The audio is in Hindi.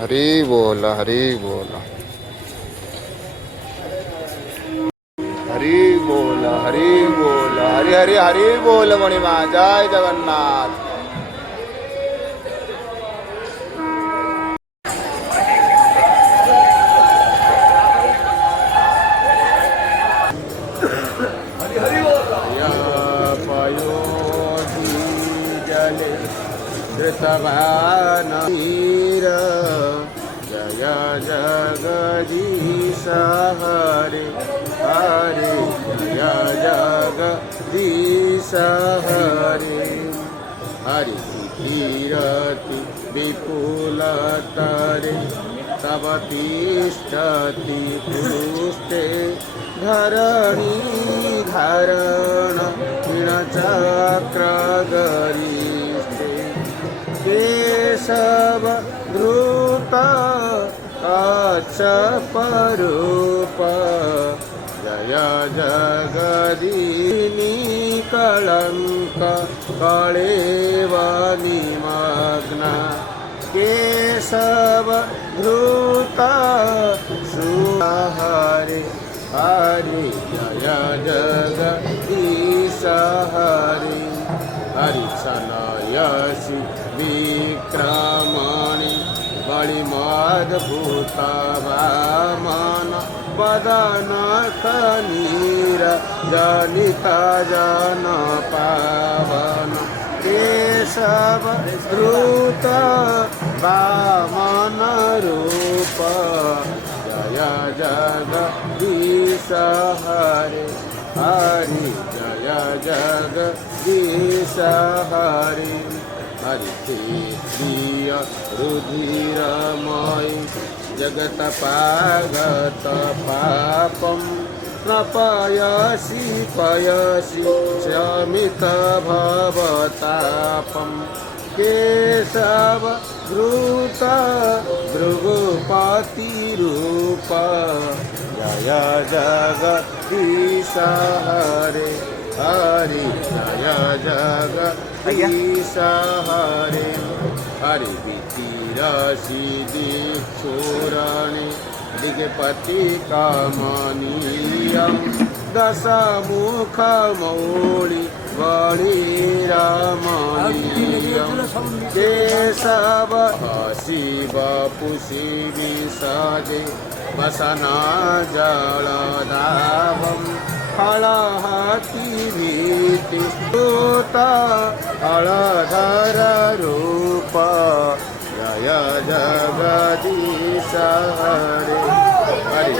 हरी बोल हरी बोल हरी बोल हरी बोल हरी हरी हरी बोल मणिमा जय जगन्नाथ। जले धृतवानीर जय जगदीश हरे हरे जय जगदीश हरे हरि कीरति विपुलतरे तव तिष्ठति पुष्टे धरणी धारण चक्रगरिष्ठे केशव धृत कच्छपरूप जय जगदीनी कलंक कलेव निमग्ना केशव धृत सुहरे हरे जय जगदीश हरे हरि सनयसि विक्रमणि बलिमद्भुत वामन वदन कनीर जनित जन पावन केशव धृत वामन रूप जय जगदीश हरे हरि जय जगदीश हरे हरि प्रिय रुधिरमय जगत्पागत पापं प्रपयसि पयसि शमित भवतापं केशव धृत भृगुपतिरूप जय जगदीश हरे हरि जय जगदीश हरे हरि वितिरसि दिक्षुरणे दिगपति कमनीयं दशमुखमौळि वणिरमणीयं केशव शिव पुषि विसजे वसना जलदाभं हलहति भीति सूत हलधर रूप जय जगदीश हरे हरि